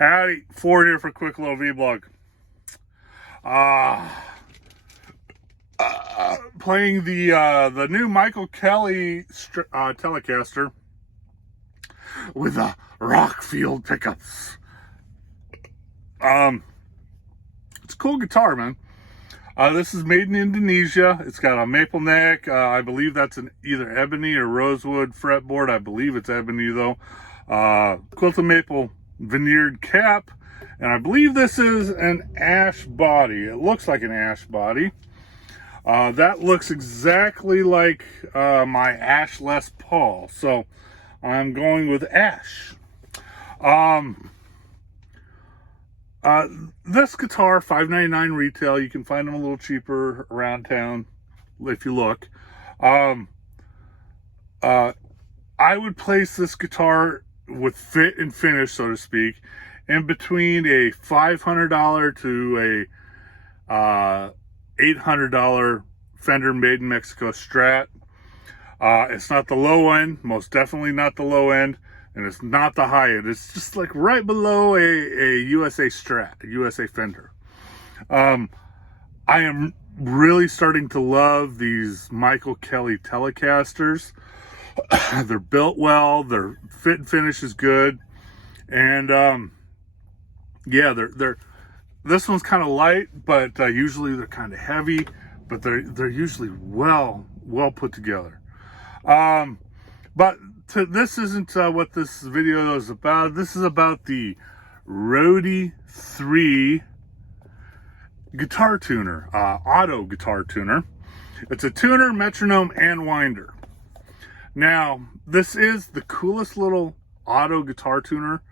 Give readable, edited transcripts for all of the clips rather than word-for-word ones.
Howdy, Ford here for a quick little vlog. Playing the new Michael Kelly Telecaster with Rockfield pickups. It's a cool guitar, man. This is made in Indonesia. It's got a maple neck. I believe that's an either ebony or rosewood fretboard. I believe it's ebony though. Quilted maple veneered cap, and I believe this is an ash body. It looks like an ash body. That looks exactly like my ash Les Paul, so I'm going with ash. This guitar, $5.99 retail. You can find them a little cheaper around town if you look. I would place this guitar with fit and finish, so to speak, in between a $500 to a $800 Fender Made in Mexico Strat. It's not the low end, most definitely not the low end, and it's not the high end. It's just like right below a USA Strat, a USA Fender. I am really starting to love these Michael Kelly Telecasters. They're built well, their fit and finish is good, and yeah, they're this one's kind of light, but usually they're kind of heavy, but they're usually well put together. But this isn't what this video is about. This is about the Roadie 3 guitar tuner, auto guitar tuner. It's a tuner, metronome, and winder. Now, this is the coolest little auto guitar tuner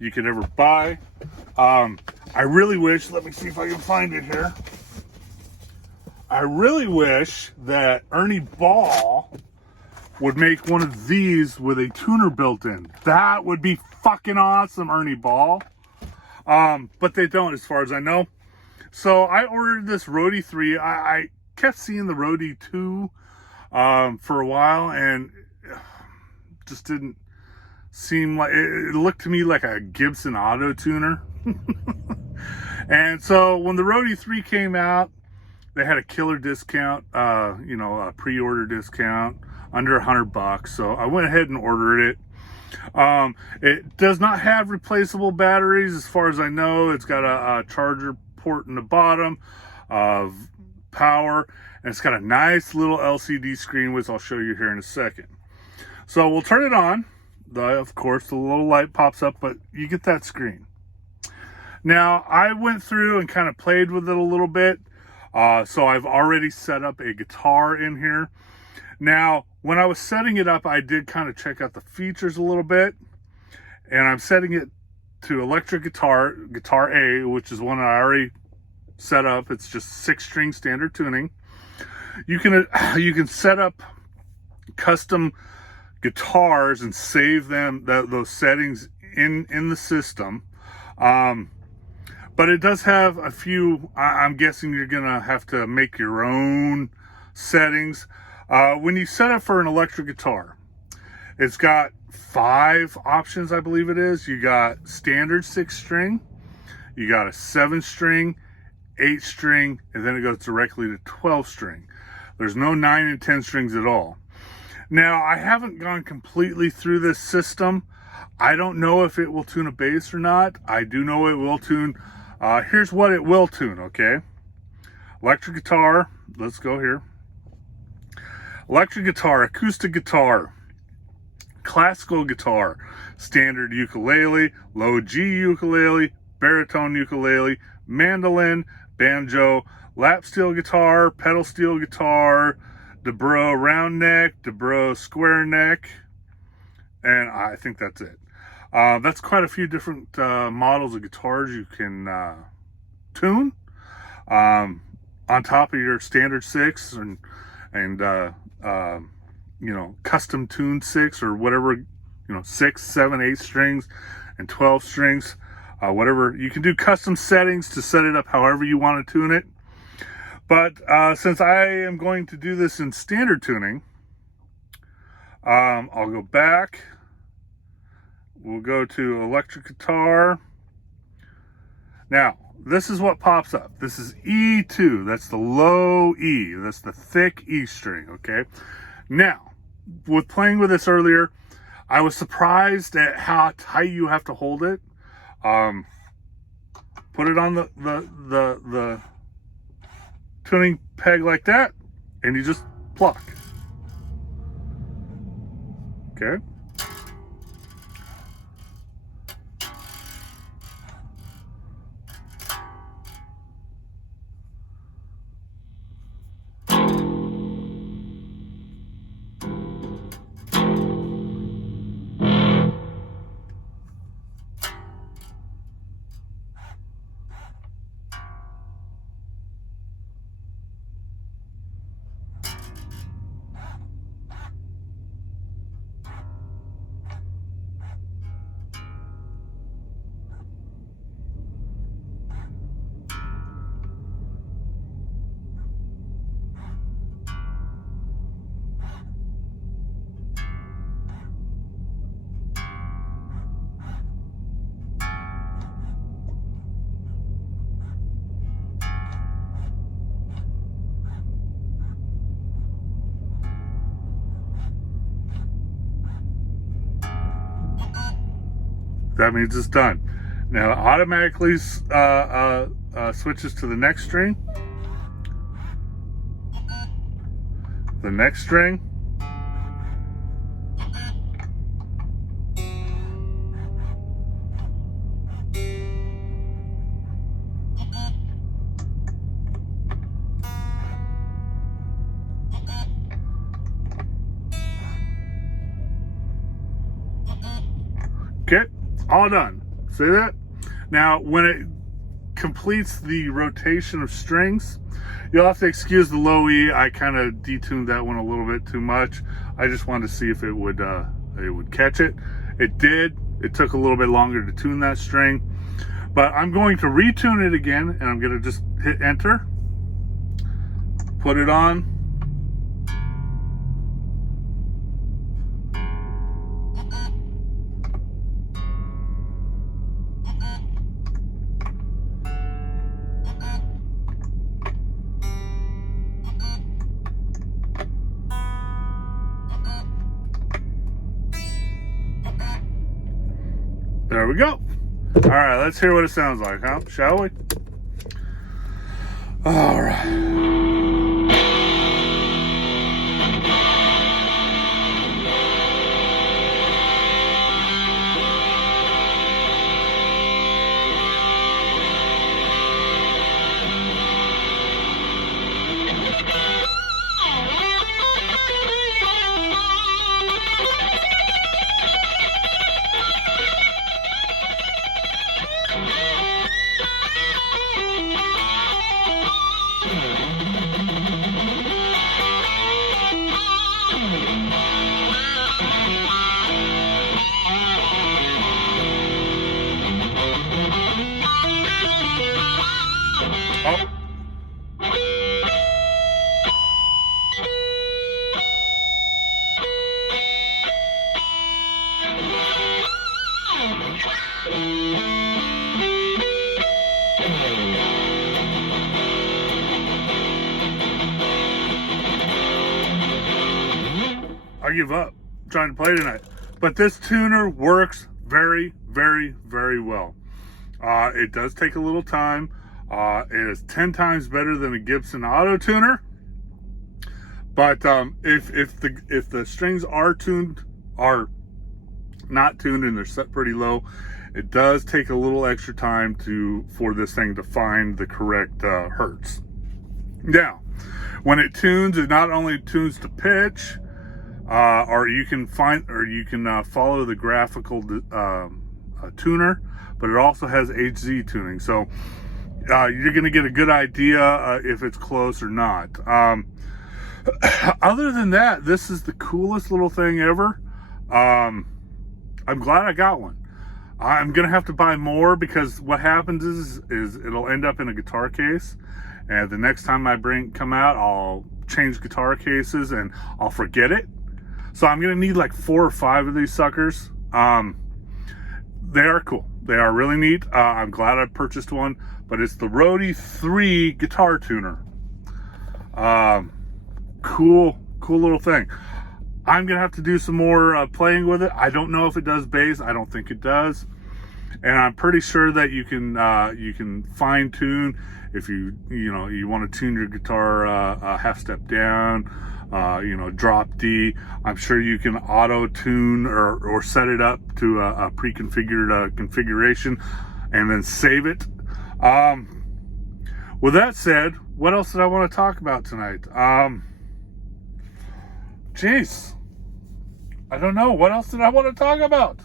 you could ever buy. I really wish, let me see if I can find it here. I really wish that Ernie Ball would make one of these with a tuner built in. That would be fucking awesome, Ernie Ball. But they don't, as far as I know. So I ordered this Roadie 3. I kept seeing the Roadie 2 for a while, and just didn't seem like it looked to me like a Gibson auto tuner. And so when the Roadie 3 came out, they had a killer discount, a pre-order discount under $100. So I went ahead and ordered it. It does not have replaceable batteries as far as I know. It's got a charger port in the bottom of power, and it's got a nice little LCD screen, which I'll show you here in a second. So we'll turn it on. Of course, the little light pops up, but you get that screen. Now, I went through and kind of played with it a little bit. So I've already set up a guitar in here. Now, when I was setting it up, I did kind of check out the features a little bit. And I'm setting it to electric guitar, guitar A, which is one I already set up. It's just 6-string standard tuning. You can set up custom guitars and save them, those settings in the system. But it does have a few, I'm guessing you're gonna have to make your own settings. When you set up for an electric guitar, it's got 5 options, I believe it is. You got standard 6-string, you got a 7-string, 8-string, and then it goes directly to 12-string. There's no 9 and 10 strings at all. Now, I haven't gone completely through this system. I don't know if it will tune a bass or not. I do know it will tune. Here's what it will tune, okay? Electric guitar, let's go here. Electric guitar, acoustic guitar, classical guitar, standard ukulele, low G ukulele, baritone ukulele, mandolin, banjo, lap steel guitar, pedal steel guitar, Dobro round neck, Dobro square neck, and I think that's it. That's quite a few different models of guitars you can tune on top of your standard 6 and custom tuned 6 or whatever, 6, 7, 8 strings and 12 strings, whatever. You can do custom settings to set it up however you want to tune it. But since I am going to do this in standard tuning, I'll go back. We'll go to electric guitar. Now, this is what pops up. This is E2. That's the low E. That's the thick E string, okay? Now, with playing with this earlier, I was surprised at how tight you have to hold it. Put it on the tuning peg like that, and you just pluck. Okay? That means it's done. Now it automatically switches to the next string. The next string. Okay, all done. See that? Now, when it completes the rotation of strings, you'll have to excuse the low E. I kind of detuned that one a little bit too much. I just wanted to see if it would catch it. It did. It took a little bit longer to tune that string, but I'm going to retune it again, and I'm going to just hit enter, put it on. There we go. All right, let's hear what it sounds like, huh? Shall we? All right. Oh. I give up trying to play tonight. But this tuner works very, very, very well. It does take a little time. It is 10 times better than a Gibson auto tuner. But if the strings are not tuned and they're set pretty low, it does take a little extra time for this thing to find the correct hertz. Now, when it tunes, it not only tunes to pitch, or you can follow the graphical tuner, but it also has HZ tuning. So you're going to get a good idea if it's close or not. Other than that, this is the coolest little thing ever. I'm glad I got one. I'm going to have to buy more because what happens is it'll end up in a guitar case. And the next time I come out, I'll change guitar cases and I'll forget it. So I'm going to need like 4 or 5 of these suckers. they are cool. They are really neat. I'm glad I purchased one, but it's the Roadie 3 guitar tuner. Cool little thing. I'm gonna have to do some more playing with it. I don't know if it does bass. I don't think it does, and I'm pretty sure that you can fine tune if you want to tune your guitar a half step down, drop D. I'm sure you can auto tune or set it up to a pre-configured configuration and then save it. With that said, what else did I want to talk about tonight? Jeez, I don't know. What else did I want to talk about?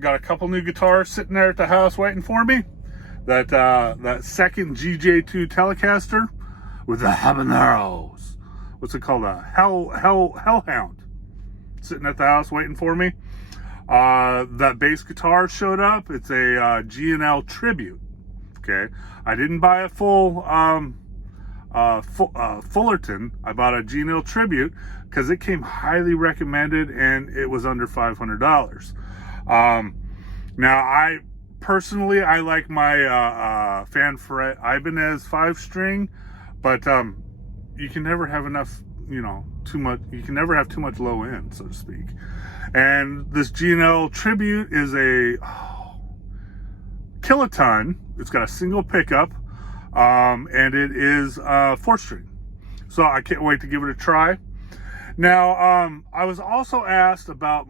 Got a couple new guitars sitting there at the house waiting for me. That second GJ2 Telecaster with the habaneros. What's it called? A Hellhound. Sitting at the house waiting for me. That bass guitar showed up. It's a G&L Tribute. Okay, I didn't buy a full Fullerton. I bought a G&L Tribute because it came highly recommended and it was under $500. Now I personally like my Fanfret Ibanez 5-string, but you can never have enough, too much. You can never have too much low end, so to speak. And this G&L Tribute is a kiloton. It's got a single pickup, and it is 4-string. So I can't wait to give it a try. Now, I was also asked about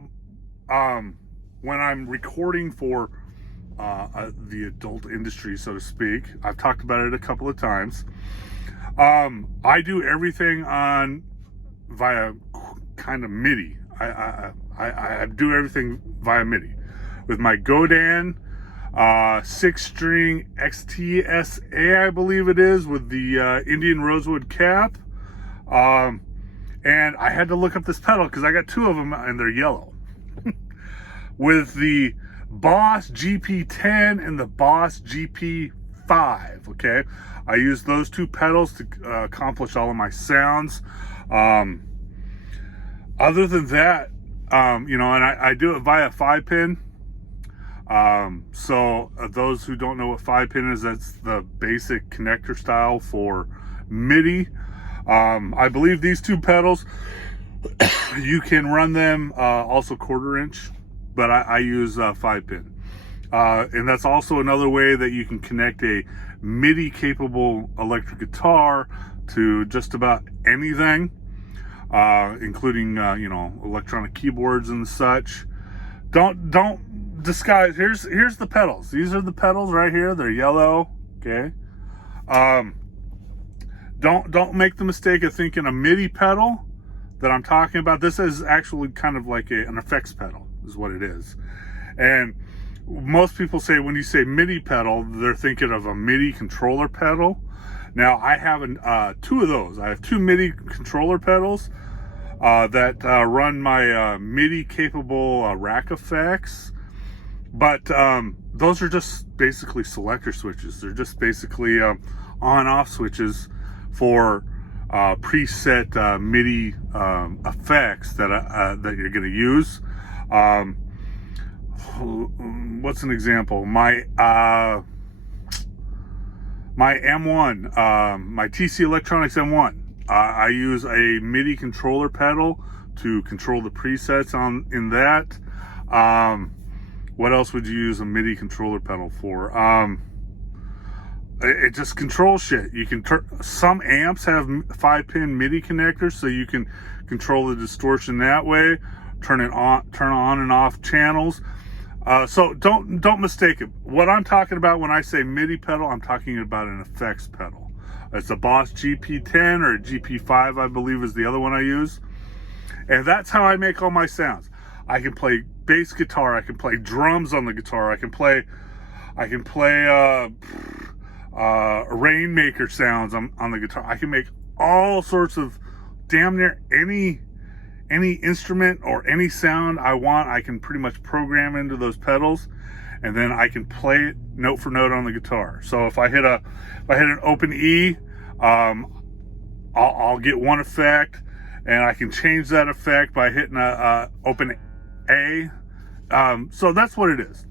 when I'm recording for the adult industry, so to speak. I've talked about it a couple of times. I do everything via kind of MIDI. I do everything via MIDI with my Godin 6-string XTSA, I believe it is, with the Indian Rosewood cap. And I had to look up this pedal because I got 2 of them and they're yellow. With the Boss GP10 and the Boss GP5, okay? I use those 2 pedals to accomplish all of my sounds. Other than that, and I do it via 5-pin. So those who don't know what 5-pin is, that's the basic connector style for MIDI. I believe these 2 pedals, you can run them also 1/4 inch, but I use 5-pin. And that's also another way that you can connect a MIDI capable electric guitar to just about anything, including electronic keyboards and such. Don't disguise. Here's the pedals. These are the pedals right here. They're yellow. Okay. Don't make the mistake of thinking a MIDI pedal that I'm talking about. This is actually kind of like an effects pedal, is what it is. And most people say, when you say MIDI pedal, they're thinking of a MIDI controller pedal. Now I have 2 of those. I have 2 MIDI controller pedals that run my MIDI capable rack effects. But those are just basically selector switches. They're just basically on-off switches for preset MIDI effects that you're going to use. What's an example? My M1, my TC Electronics M1. I use a MIDI controller pedal to control the presets in that. What else would you use a MIDI controller pedal for? It just controls shit. You can some amps have 5-pin MIDI connectors, so you can control the distortion that way. Turn on and off channels. So don't mistake it. What I'm talking about when I say MIDI pedal, I'm talking about an effects pedal. It's a Boss GP10 or a GP5, I believe, is the other one I use. And that's how I make all my sounds. I can play bass guitar. I can play drums on the guitar. I can play Rainmaker sounds on the guitar. I can make all sorts of damn near any instrument or any sound I want. I can pretty much program into those pedals, and then I can play it note for note on the guitar. So if I hit an open E, I'll get one effect, and I can change that effect by hitting open A. So that's what it is.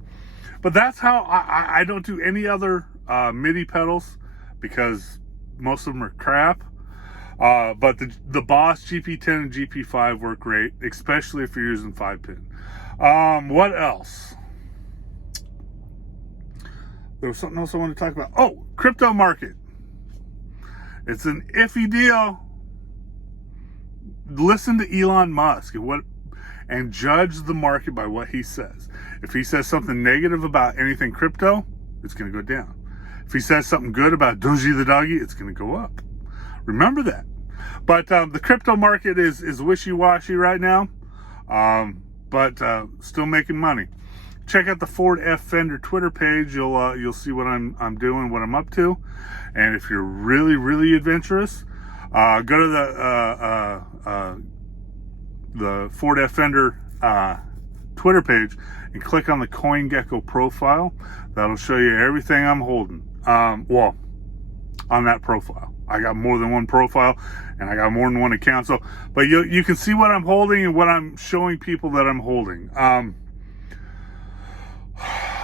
But that's how I don't do any other MIDI pedals, because most of them are crap. But the Boss GP10 and GP5 work great, especially if you're using 5-pin. What else? There was something else I wanted to talk about. Oh, crypto market. It's an iffy deal. Listen to Elon Musk and judge the market by what he says. If he says something negative about anything crypto, it's going to go down. If he says something good about Doji the doggy, it's going to go up. Remember that. But the crypto market is wishy-washy right now, but still making money. Check out the Ford F Fender Twitter page. You'll see what I'm doing, what I'm up to. And if you're really, really adventurous, go to the Ford F Fender Twitter page and click on the CoinGecko profile. That'll show you everything I'm holding. Well, on that profile. I got more than one profile, and I got more than one account. So, but you can see what I'm holding and what I'm showing people that I'm holding.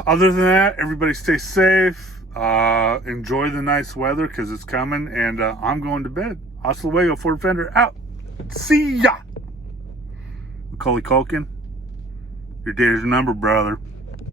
Other than that, everybody stay safe. Enjoy the nice weather, because it's coming, and I'm going to bed. Hasta luego, Ford Fender out. See ya. Macaulay Culkin, your day is your number, brother.